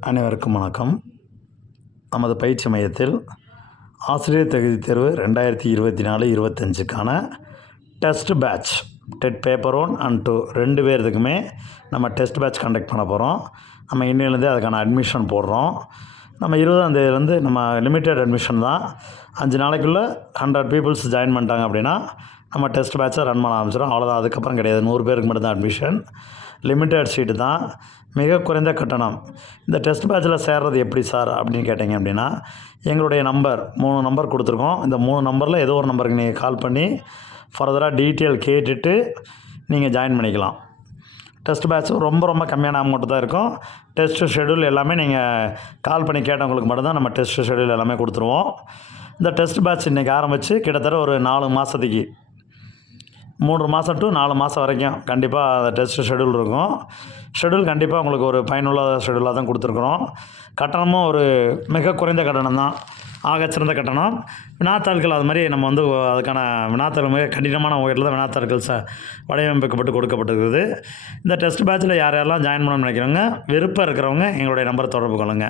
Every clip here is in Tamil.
அனைவருக்கும் வணக்கம். நமது பயிற்சி மையத்தில் ஆசிரியர் தகுதி தேர்வு ரெண்டாயிரத்தி இருபத்தி நாலு இருபத்தஞ்சுக்கான test batch TET paper one and two ரெண்டு பேர்த்துக்குமே நம்ம டெஸ்ட் பேட்ச் கண்டக்ட் பண்ண போகிறோம் நம்ம இன்னிலேருந்தே அதுக்கான அட்மிஷன் போடுறோம். நம்ம இருபதாம் தேதியிலேருந்து நம்ம லிமிட்டட் அட்மிஷன் தான். அஞ்சு நாளைக்குள்ளே ஹண்ட்ரட் பீப்புள்ஸ் ஜாயின் பண்ணிட்டாங்க அப்படின்னா நம்ம டெஸ்ட் பேட்சை ரன் பண்ண ஆரம்பிச்சிடும் அவ்வளோதான் அதுக்கப்புறம் கிடையாது. நூறு பேருக்கு மட்டும் தான் அட்மிஷன் லிமிட்டட் சீட்டு தான். மிக குறைந்த கட்டணம். இந்த டெஸ்ட் பேட்சில் சேர்றது எப்படி சார் அப்படின்னு கேட்டிங்க அப்படின்னா எங்களுடைய நம்பர் மூணு நம்பர் கொடுத்துருக்கோம். இந்த மூணு நம்பரில் ஏதோ ஒரு நம்பருக்கு நீங்கள் கால் பண்ணி ஃபர்தராக டீட்டெயில் கேட்டுட்டு நீங்கள் ஜாயின் பண்ணிக்கலாம். டெஸ்ட் பேட்ச் ரொம்ப ரொம்ப கம்மியான அமௌண்ட்டு தான் இருக்கும். டெஸ்ட் ஷெடியூல் எல்லாமே நீங்கள் கால் பண்ணி கேட்டவங்களுக்கு மட்டும்தான் நம்ம டெஸ்ட் ஷெடியூல் எல்லாமே கொடுத்துருவோம். இந்த டெஸ்ட் பேட்ச் இன்றைக்கி ஆரம்பித்து கிட்டத்தட்ட ஒரு நாலு மாதத்துக்கு மூன்று மாதம் டு நாலு மாதம் வரைக்கும் கண்டிப்பாக அந்த டெஸ்ட் ஷெடியூல் இருக்கும். ஷெடியூல் கண்டிப்பாக உங்களுக்கு ஒரு பயனுள்ள ஷெடியூலாக தான் கொடுத்துருக்குறோம். கட்டணமும் ஒரு மிக குறைந்த கட்டணம் தான். ஆக சிறந்த கட்டணம். வினாத்தாள்கள் அது மாதிரி நம்ம வந்து அதுக்கான வினாத்தாள் மிக கடினமான உயரில் தான் வினாத்தாள்கள் ச வடிவமைக்கப்பட்டு கொடுக்கப்பட்டிருக்குது. இந்த டெஸ்ட் பேட்சில் யார் யாரெல்லாம் ஜாயின் பண்ணணும்னு நினைக்கிறவங்க விருப்பம் இருக்கிறவங்க எங்களுடைய நம்பரை தொடர்பு கொள்ளுங்க.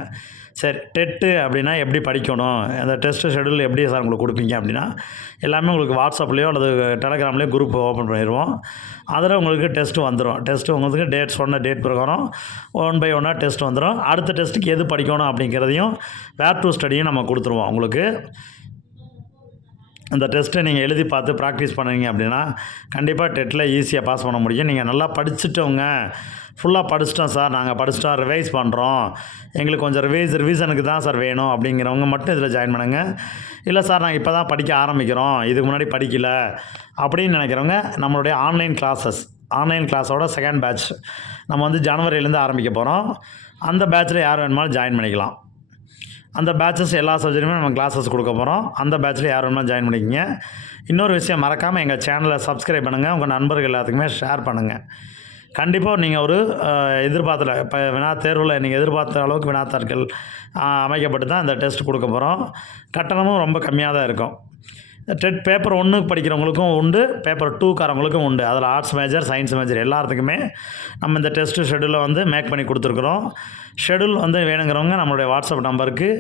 சரி டெட்டு அப்படின்னா எப்படி படிக்கணும்? அந்த டெஸ்ட் ஷெடியூல் எப்படி சார் உங்களுக்கு கொடுப்பீங்க அப்படின்னா எல்லாமே உங்களுக்கு வாட்ஸ்அப்லேயோ அல்லது டெலகிராம்லேயோ குரூப் ஓப்பன் பண்ணிடுவோம். அதில் உங்களுக்கு டெஸ்ட்டு வந்துடும் டெஸ்ட்டு உங்களுக்கு டேட் சொன்ன டேட் பிரகாரம் ஒன் பை ஒன்னாக டெஸ்ட் வந்துடும் அடுத்த டெஸ்ட்டுக்கு எது படிக்கணும் அப்படிங்கிறதையும் வேர் டு ஸ்டடியும் நம்ம கொடுத்துருவோம் உங்களுக்கு. அந்த டெஸ்ட்டை நீங்கள் எழுதி பார்த்து ப்ராக்டிஸ் பண்ணுவீங்க அப்படின்னா கண்டிப்பாக டெட்டில் ஈஸியாக பாஸ் பண்ண முடியும். நீங்கள் நல்லா படிச்சுட்டவங்க ஃபுல்லாக படிச்சிட்டோம் சார் நாங்கள் படிச்சிட்டோம் ரிவைஸ் பண்ணுறோம் எங்களுக்கு கொஞ்சம் ரிவைஸ் ரிவிஷனுக்கு தான் சார் வேணும் அப்படிங்கிறவங்க மட்டும் இதில் ஜாயின் பண்ணுங்கள் இல்லை சார் நாங்கள் இப்போ தான் படிக்க ஆரம்பிக்கிறோம். இதுக்கு முன்னாடி படிக்கல அப்படின்னு நினைக்கிறவங்க நம்மளுடைய ஆன்லைன் கிளாஸஸ் ஆன்லைன் கிளாஸோட செகண்ட் பேட்ச் நம்ம வந்து ஜனவரியிலேருந்து ஆரம்பிக்க போகிறோம் அந்த பேட்சில் யார் வேணுமாலும் ஜாயின் பண்ணிக்கலாம். அந்த பேட்சஸ் எல்லா சப்ஜெக்ட்டுமே நம்ம கிளாஸஸ் கொடுக்க போகிறோம் அந்த பேட்சில் யார் வேணுமா ஜாயின் பண்ணிக்கோங்க. இன்னொரு விஷயம் மறக்காமல் எங்கள் சேனலை சப்ஸ்கிரைப் பண்ணுங்கள் உங்கள் நண்பர்கள் எல்லாத்துக்குமே ஷேர் பண்ணுங்கள் கண்டிப்பாக நீங்கள் ஒரு எதிர்பார்த்துல இப்போ வினா தேர்வில் நீங்கள் எதிர்பார்த்த அளவுக்கு வினாத்தாட்கள் அமைக்கப்பட்டு தான் இந்த டெஸ்ட் கொடுக்க போகிறோம் கட்டணமும் ரொம்ப கம்மியாக தான் இருக்கும். டெட் பேப்பர் ஒன்று படிக்கிறவங்களுக்கும் உண்டு பேப்பர் டூக்காரவங்களுக்கும் உண்டு. அதில் ஆர்ட்ஸ் மேஜர் சயின்ஸ் மேஜர் எல்லாத்துக்குமே நம்ம இந்த டெஸ்ட் ஷெடியூலை வந்து மேக் பண்ணி கொடுத்துருக்குறோம். ஷெடியூல் வந்து வேணுங்கிறவங்க நம்மளுடைய வாட்ஸ்அப் நம்பருக்கு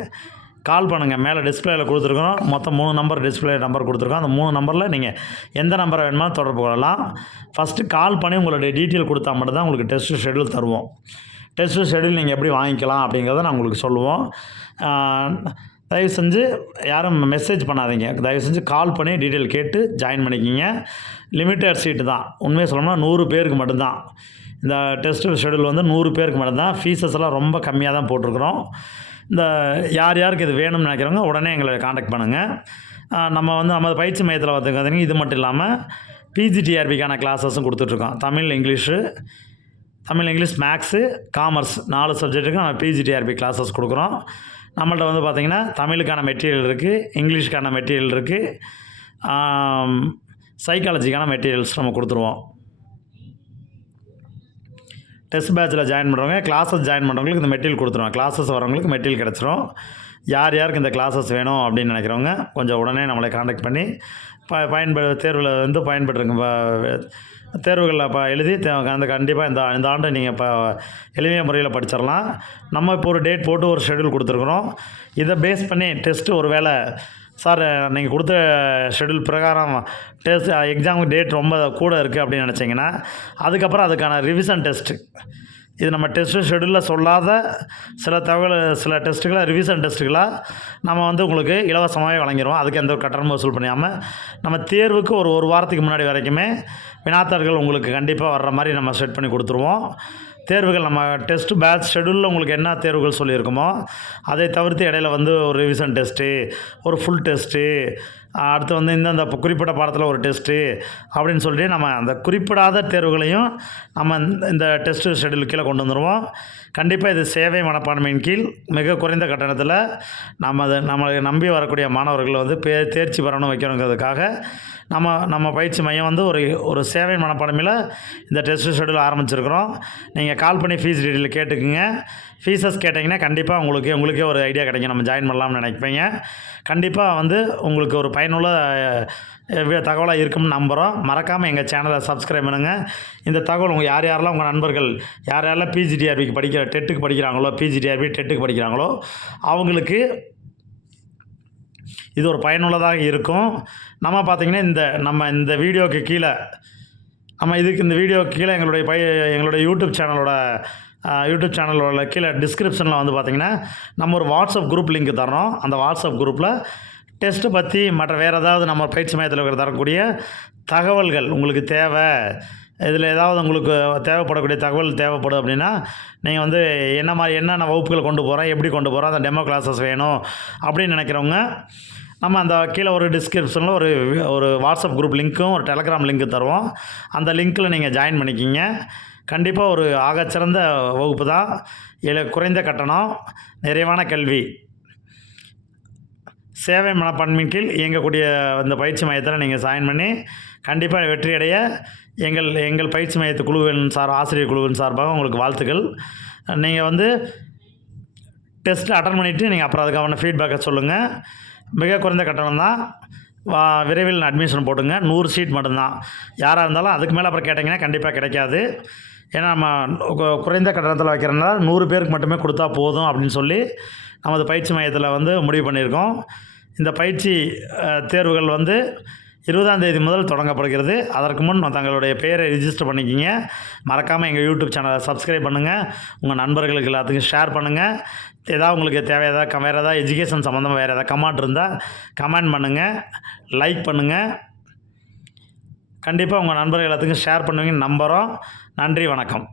கால் பண்ணுங்கள் மேலே டிஸ்பிளேயில் கொடுத்துருக்குறோம். மொத்தம் மூணு நம்பர் டிஸ்பிளே நம்பர் கொடுத்துருக்கோம். அந்த மூணு நம்பரில் நீங்கள் எந்த நம்பரை வேணுமோ தொடர்பு கொள்ளலாம். ஃபஸ்ட்டு கால் பண்ணி உங்களுடைய டீட்டெயில் கொடுத்தா மட்டும்தான் உங்களுக்கு டெஸ்ட் ஷெடியூல் தருவோம். டெஸ்ட் ஷெடியூல் நீங்கள் எப்படி வாங்கிக்கலாம் அப்படிங்கிறத நான் உங்களுக்கு சொல்லுவோம். தயவு செஞ்சு யாரும் மெசேஜ் பண்ணாதீங்க. தயவு செஞ்சு கால் பண்ணி டீட்டெயில் கேட்டு ஜாயின் பண்ணிக்கிங்க. லிமிட்டட் சீட்டு தான். உண்மையை சொல்லணும்னா நூறு பேருக்கு மட்டும்தான். இந்த டெஸ்ட் ஷெடியூல் வந்து நூறு பேருக்கு மட்டும்தான். ஃபீஸஸ் எல்லாம் ரொம்ப கம்மியாக தான் போட்டிருக்கிறோம். இந்த யார் யாருக்கு இது வேணும்னு நினைக்கிறவங்க உடனே எங்களை காண்டாக்ட் பண்ணுங்கள் நம்ம வந்து நம்ம பயிற்சி மையத்தில் பார்த்துக்கிங்க இது மட்டும் இல்லாமல் பிஜிடிஆர்பிக்கான கிளாஸஸும் கொடுத்துட்ருக்கோம். Tamil English Tamil English maths commerce நாலு சப்ஜெக்ட்டுக்கு நம்ம பிஜிடிஆர்பி கிளாஸஸ் கொடுக்குறோம். நம்மள்ட்ட வந்து பார்த்திங்கன்னா தமிழுக்கான மெட்டீரியல் இருக்குது இங்கிலீஷ்க்கான மெட்டீரியல் இருக்குது சைக்காலஜிக்கான மெட்டீரியல்ஸ் நம்ம கொடுத்துருவோம். டெஸ்ட் பேட்சில் ஜாயின் பண்ணுறவங்க கிளாஸஸ் ஜாயின் பண்ணுறவங்களுக்கு இந்த மெட்டீரியல் கொடுத்துருவோம். கிளாஸஸ் வரவங்களுக்கு மெட்டீரியல் கிடச்சிரும். யார் யாருக்கு இந்த கிளாஸஸ் வேணும் அப்படின்னு நினைக்கிறவங்க கொஞ்சம் உடனே நம்மளை காண்டாக்ட் பண்ணி ப பயன்பெறு தேர்வில் வந்து பயன்பெற்றுங்க. தேர்வுகளில் இப்போ எழுதி அந்த கண்டிப்பாக இந்த இந்த ஆண்டு நீங்கள் இப்போ எளிமைய முறையில் படிச்சிடலாம் நம்ம இப்போ ஒரு டேட் போட்டு ஒரு ஷெடியூல் கொடுத்துருக்குறோம். இதை பேஸ் பண்ணி டெஸ்ட்டு ஒரு வேளை சார் நீங்கள் கொடுத்த ஷெடியூல் பிரகாரம் டெஸ்ட் எக்ஸாம் டேட் ரொம்ப கூட இருக்குது அப்படின்னு நினச்சிங்கன்னா அதுக்கப்புறம் அதுக்கான ரிவிஷன் டெஸ்ட்டு இது நம்ம டெஸ்ட்டு ஷெடியூலில் சொல்லாத சில தகவல் சில டெஸ்ட்டுகளை ரிவிஷன் டெஸ்ட்டுகளாக நம்ம வந்து உங்களுக்கு இலவசமாகவே வழங்கிடுவோம் அதுக்கு எந்த ஒரு கட்டணமும் வசூல் பண்ணியாமல் நம்ம தேர்வுக்கு ஒரு ஒரு வாரத்துக்கு முன்னாடி வரைக்குமே வினாத்தார்கள் உங்களுக்கு கண்டிப்பாக வர்ற மாதிரி நம்ம செட் பண்ணி கொடுத்துருவோம். தேர்வுகள் நம்ம டெஸ்ட் பேட்ச் ஷெடியூலில் உங்களுக்கு என்ன தேர்வுகள் சொல்லியிருக்குமோ அதை தவிர்த்து இடையில வந்து ஒரு ரிவிஷன் டெஸ்ட்டு ஒரு ஃபுல் டெஸ்ட்டு அடுத்து வந்து இந்தந்த அந்த குறிப்பிட்ட பாடத்தில் ஒரு டெஸ்ட்டு அப்படின்னு சொல்லிட்டு நம்ம அந்த குறிப்பிடாத தேர்வுகளையும் நம்ம இந்த- இந்த டெஸ்ட்டு ஷெடியூல் கீழே கொண்டு வந்துடுவோம் கண்டிப்பாக இது சேவை மனப்பான்மையின் கீழ் மிக குறைந்த கட்டணத்தில் நம்ம அதை நம்மளை நம்பி வரக்கூடிய மாணவர்கள் வந்து பே தேர்ச்சி பெறணும் வைக்கணுங்கிறதுக்காக நம்ம நம்ம பயிற்சி மையம் வந்து ஒரு ஒரு சேவை மனப்பான்மையில் இந்த டெஸ்ட் ஷெடியூல் ஆரம்பிச்சிருக்கிறோம். நீங்கள் கால் பண்ணி ஃபீஸ் டீட்டெயில் கேட்டுக்குங்க. ஃபீஸஸ் கேட்டிங்கன்னா கண்டிப்பாக உங்களுக்கு உங்களுக்கே ஒரு ஐடியா கிடைக்கும். நம்ம ஜாயின் பண்ணலாம்னு நினைப்பீங்க. கண்டிப்பாக வந்து உங்களுக்கு ஒரு பயனுள்ள தகவலாக இருக்கும்னு நம்புகிறோம் மறக்காமல் எங்கள் சேனலை சப்ஸ்கிரைப் பண்ணுங்கள் இந்த தகவல் உங்கள் யார் யாரெல்லாம் உங்கள் நண்பர்கள் யார் யாரெல்லாம் பிஜிடிஆர்பிக்கு படிக்கிற டெட்டுக்கு படிக்கிறாங்களோ பிஜிடிஆர்பி டெட்டுக்கு படிக்கிறாங்களோ அவங்களுக்கு இது ஒரு பயனுள்ளதாக இருக்கும். நம்ம பார்த்திங்கன்னா இந்த நம்ம இந்த வீடியோக்கு கீழே நம்ம இதுக்கு இந்த வீடியோக்கு கீழே எங்களுடைய பை எங்களுடைய யூடியூப் சேனலோட யூடியூப் சேனலோட கீழே டிஸ்கிரிப்ஷனில் வந்து பார்த்திங்கன்னா நம்ம ஒரு வாட்ஸ்அப் குரூப் லிங்க் தரோம் அந்த வாட்ஸ்அப் குரூப்பில் டெஸ்ட்டு பற்றி மற்ற வேறு ஏதாவது நம்ம பயிற்சி மையத்தில் இருக்கிற தரக்கூடிய தகவல்கள் உங்களுக்கு தேவை. இதில் ஏதாவது உங்களுக்கு தேவைப்படக்கூடிய தகவல் தேவைப்படும் அப்படின்னா நீங்கள் வந்து என்ன மாதிரி என்னென்ன வகுப்புகள் கொண்டு போகிறோம் எப்படி கொண்டு போகிறோம் அந்த டெமோ கிளாஸஸ் வேணும் அப்படின்னு நினைக்கிறவங்க நம்ம அந்த கீழே ஒரு டிஸ்கிரிப்ஷனில் ஒரு ஒரு வாட்ஸ்அப் குரூப் லிங்க்கும் ஒரு டெலகிராம் லிங்க்கு தருவோம். அந்த லிங்க்கில் நீங்கள் ஜாயின் பண்ணிக்கிங்க. கண்டிப்பாக ஒரு ஆகச்சிறந்த வகுப்பு தான். இல குறைந்த கட்டணம் நிறைவான கல்வி. சேவை மனப்பான்மையின் கீழ் இயங்கக்கூடிய இந்த பயிற்சி மையத்தில் நீங்கள் சைன் பண்ணி கண்டிப்பாக வெற்றியடைய எங்கள் எங்கள் பயிற்சி மையத்து குழுவின் சார் ஆசிரியர் குழுவின் சார்பாக உங்களுக்கு வாழ்த்துக்கள். நீங்கள் வந்து டெஸ்ட் அட்டன் பண்ணிவிட்டு நீங்கள் அப்புறம் அதுக்கான ஃபீட்பேக்கை சொல்லுங்கள் மிக குறைந்த கட்டணம் தான். வா விரைவில் அட்மிஷன் போட்டுங்க. நூறு சீட் மட்டும்தான். யாராக இருந்தாலும் அதுக்கு மேலே அப்புறம் கேட்டிங்கன்னா கண்டிப்பாக கிடைக்காது. ஏன்னா நம்ம குறைந்த கட்டணத்தில் வைக்கிறனால நூறு பேருக்கு மட்டுமே கொடுத்தா போதும் அப்படின்னு சொல்லி நமது பயிற்சி மையத்தில் வந்து முடிவு பண்ணியிருக்கோம். இந்த பயிற்சி தேர்வுகள் வந்து இருபதாம் தேதி முதல் தொடங்கப்படுகிறது. அதற்கு முன் தங்களுடைய பெயரை ரிஜிஸ்டர் பண்ணிக்கிங்க. மறக்காமல் எங்கள் யூடியூப் சேனலை சப்ஸ்கிரைப் பண்ணுங்கள் உங்கள் நண்பர்களுக்கு எல்லாத்துக்கும் ஷேர் பண்ணுங்கள் ஏதாவது உங்களுக்கு தேவை ஏதாவது வேறு ஏதாவது எஜுகேஷன் சம்மந்தமாக வேறு ஏதாவது கமெண்ட் இருந்தால் கமெண்ட் பண்ணுங்கள் லைக் பண்ணுங்கள் கண்டிப்பாக உங்கள் நண்பர்கள் எல்லாத்துக்கும் ஷேர் பண்ணுவீங்கன்னு நம்புகிறோம் நன்றி வணக்கம்.